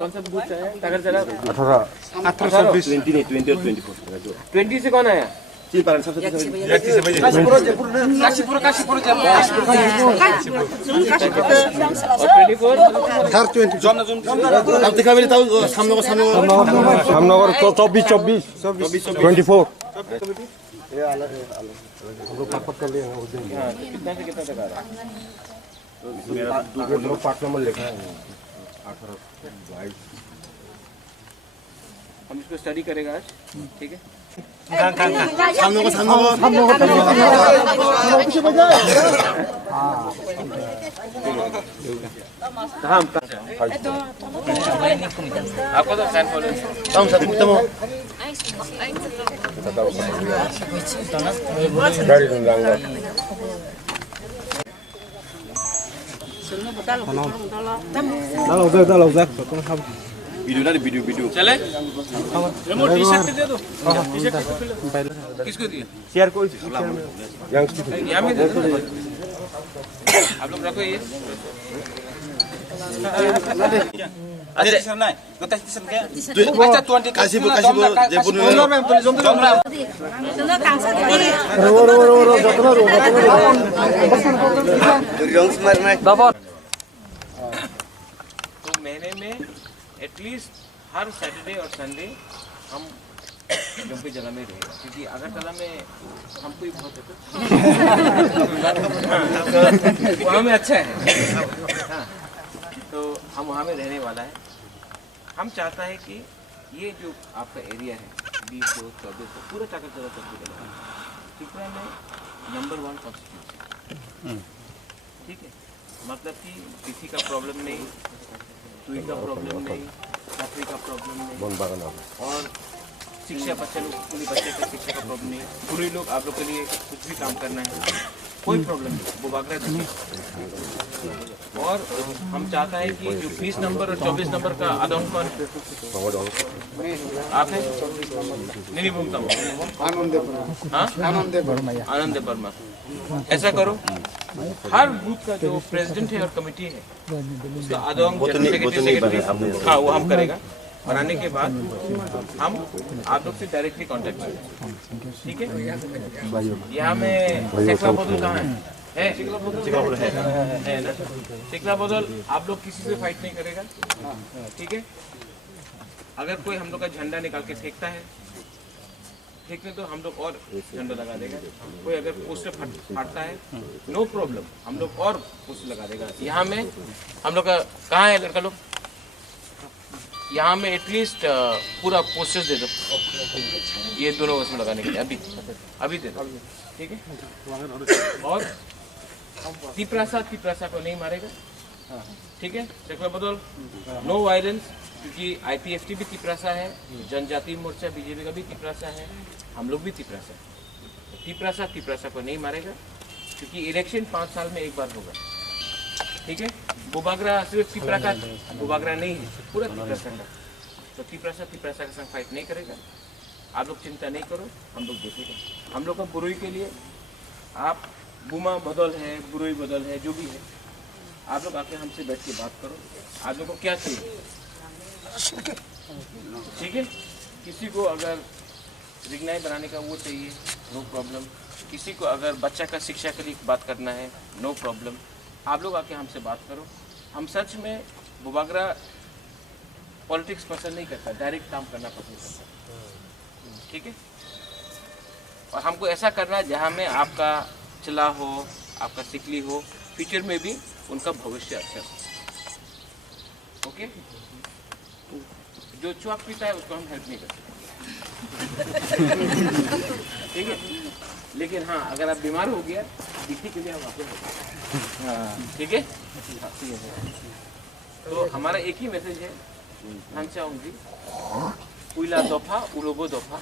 कौन सा बूथ है? टागर जरा 18 20 20 और 24 20 से कौन आया? सामनगर 24 कितना से कितना तक आ रहा है? मेरा 5 नंबर लिखा है 18 हम इसको स्टडी करेगा आज, ठीक है? आपको तो फैन फॉलोइंग वीडियो चले। रिमोट टी-शर्ट दे दो। टी-शर्ट किसको दिया? शेयर को यहाँ में दे दो। आप लोग रखो ये। Ada sir naik, ngetes sir kayak. Baca tuan di kasih je bunuh. तो महीने में एटलीस्ट हर सैटरडे और संडे हम जम्पी जगह में रहेगा, क्योंकि अगरतला में हमको ही बहुत वहाँ में अच्छा है। हाँ, तो हम वहाँ में रहने वाला है। हम चाहता है कि ये जो आपका एरिया है 20 24 पूरा टाकर जगह त्रिपुरा में नंबर 1 कॉन्स्टिट्यूंसी, ठीक है? मतलब कि किसी का प्रॉब्लम नहीं, सुई का प्रॉब्लम नहीं, नौकरी का प्रॉब्लम नहीं, और शिक्षा बच्चे का शिक्षा का प्रॉब्लम नहीं। पूरे लोग आप लोग के लिए कुछ भी काम करना है, कोई प्रॉब्लम नहीं, वो बागरा नहीं। और हम चाहता है कि जो 20 नंबर और 24 नंबर का आदम कौन आप है? नहीं बोलता हूँ, आनंद वर्मा। ऐसा करो, हर बूथ का जो प्रेसिडेंट है और कमेटी है उसका आदम सेक्रेटरी, हाँ वो हम करेगा। बनाने के बाद हम आप लोग से डायरेक्टली कांटेक्ट करेंगे, ठीक है? यहाँ में सेक्ला बोतल कहाँ है? है ना? सेक्ला बोतल आप लोग किसी से फाइट नहीं करेगा, ठीक है? अगर कोई हम लोग का झंडा निकाल के फेंकता है, फेंकने तो हम लोग और झंडा लगा देगा। कोई अगर पोस्टर फाड़ता है, नो प्रॉब्लम, हम लोग और पोस्टर लगा देगा। यहाँ में हम लोग का कहाँ है लड़का लोग? यहाँ में एटलीस्ट पूरा पोस्टर्स दे दो, ये दोनों उसमें लगाने के लिए अभी दे दो, ठीक है? और तिपरासा को नहीं मारेगा, ठीक है? सेक्टर बदल नो वायलेंस, क्योंकि IPFT भी तिपरासा है, जनजाति मोर्चा बीजेपी का भी तिपरासा है, हम लोग भी तिपरासा। तिपरासा को नहीं मारेगा, क्योंकि इलेक्शन 5 साल में एक बार होगा, ठीक है? बुबागरा सिर्फ बुबागरा नहीं है, पूरा तिपरासा का। तो तिपरासा के संग फाइट नहीं करेगा। आप लोग चिंता नहीं करो, हम लोग देखेंगे। हम लोग का बुरुई के लिए आप बुमा बदल है, बुरुई बदल है, जो भी है, आप लोग आके हमसे बैठ के बात करो। आप लोग को क्या चाहिए, ठीक है? किसी को अगर रिगनाई बनाने का वो चाहिए, नो प्रॉब्लम। किसी को अगर बच्चा का शिक्षा के लिए बात करना है, नो प्रॉब्लम। आप लोग आके हमसे बात करो। हम सच में बुबागरा पॉलिटिक्स पसंद नहीं करता, डायरेक्ट काम करना पसंद करता, ठीक है? और हमको ऐसा करना है जहाँ में आपका चला हो, आपका सिकली हो, फ्यूचर में भी उनका भविष्य अच्छा हो, ओके? जो चुआक पीता है उसको हम हेल्प नहीं करते, ठीक है? लेकिन हाँ, अगर आप बीमार हो गया दिखने के लिए हम आपको, ठीक है? तो हमारा एक ही मैसेज है, हम चाहूँगी पुइला दफा उलोबो दफा,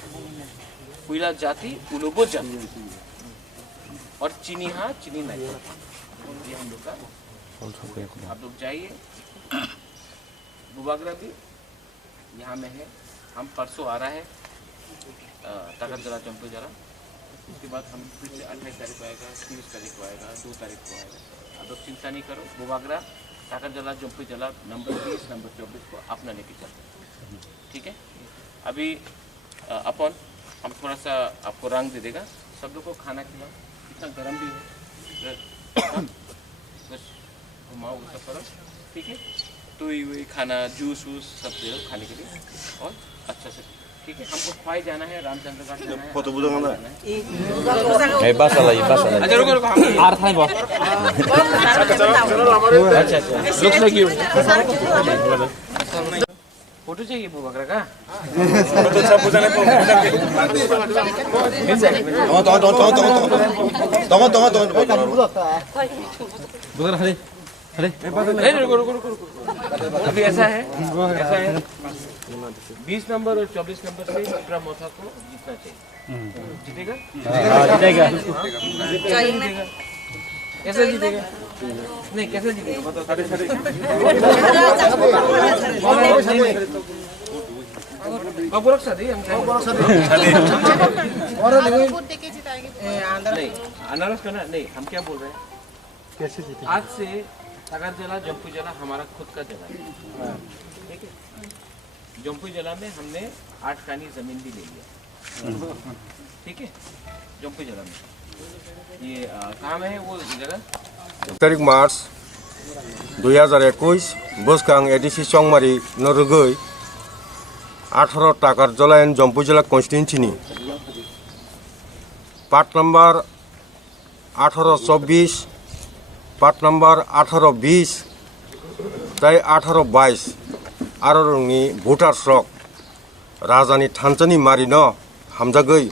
पुइला जाति उलोबो जाति, और चीनी हाँ चीनी नहीं, ये हम लोग का। आप लोग जाइए, बुबागरा भी यहाँ में है। हम परसों आ रहा है ताकत जरा चंपू जरा, उसके बाद हम फिर से 28 तारीख को आएगा, 30 तारीख को आएगा, 2 तारीख को आएगा। आप लोग चिंता नहीं करो, बुबागरा टाकरजला जम्पुजला नंबर 20 नंबर 24 को अपना लेके चलते हैं, ठीक है। अभी अपन हम थोड़ा सा आपको रंग दे देगा, सब लोग को खाना खिलाओ, इतना गर्म भी है, बस घुमाओ वो सब करो, ठीक है। तो ये खाना जूस वूस सब दे दो खाने के लिए और अच्छा से, ठीक है। हमको ख्वाई जाना है, रामचंद्र घाट जाना है, फोटो बुझाना अच्छा रुको रुको अच्छा लुक्स लाइक यू फोटो चाहिए वो बकरा का Foto sa buzanan po. मिल जाएगा रुको रुको रुको रुको अभी ऐसा है 20 नंबर और 24 नंबर से टिपरा मोथा को जीतना चाहिए, जीतेगा कैसे जीतेगा नहीं कैसे जीतेगा बताओ नहीं अनारस करना नहीं, हम क्या बोल रहे हैं कैसे जीतेगा। आज से टाकरजला जम्पुजला हमारा खुद का जगह है, ठीक है। जम्पुजला में हमने 8 कानी जमीन भी ले लिया, ठीक है। जम्पुजला में ये कहाँ में है वो जगह 1 मार्च 2021 Boskang edisi Chongmari Norugui 18 Takarjala and Jompuijala constituency part number 1824 part number 1820 তাই 1822 आरोनि भोटार स्रक राजानि थानसानि मारिनो हामजागै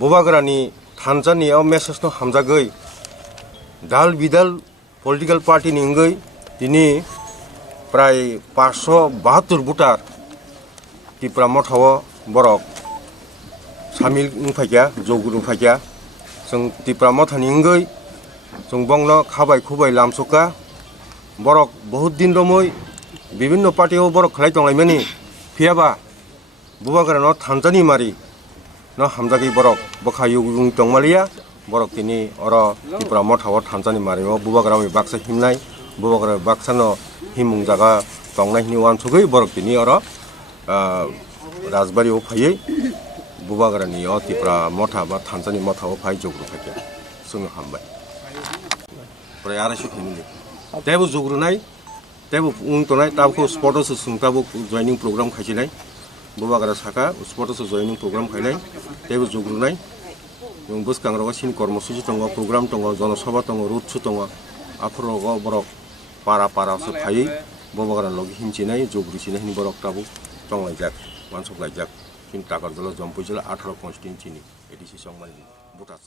बुबाग्रानि थानसानियाव मेसेजनो हामजागै दाल बिदाल पलिटिकल पार्टी निंगै दिनै प्राय 572 भोटार टिपरा मथाव बरक सामिल फाइया जौगुरु फाइया जों टिपरा मथानि निंगै जों बंगनो खाबाय खुबाय लामसका बरक बहुत दिन दमै विभिन्न पार्टी बरक खलाय दंलायमानि फियाबा बुबाग्रानो थानसानि मारि न हामजागै बरक बखायु दंमालिया बरक दिनै अर टिपरा मथाव थानसानि मारियाव बुबाग्रानि बाक्सा हिमनाय बुबाग्रा बाक्सानो हिमुं जागा दंनायनि वानसुगै बरक दिनै अर राजबारियाव फायै बुबाग्रानि टिपरा मथा बा थानसानि मथाव फाय जौगुरु फाइया जोङो हामबाय प्राय 250 फेमिलि तेबो जौगुरुनाय तेबो उंतनाय ताबको स्पटस सुंताबो जॉइनिंग प्रोग्राम खाइसिनाय बुबाग्रा साका स्पटस जॉइनिंग प्रोग्राम खाइनाय तेबो जौगुरुनाय जों बोसकांराव सिन कर्मसूचि दङ प्रोग्राम दङ जनसभा दङ रुटसु दङ आफुराव बरक पारा पारासो फायै बुबाग्रा लग हिमचिनाय जौगुरुसिनाय हिन बरक ताबो दंलायजाक मानसक लायजाक किन टाकरजला जम्पुइजला 18 कन्स्टिट्युएन्सिनि एडिसि संमानि भोटार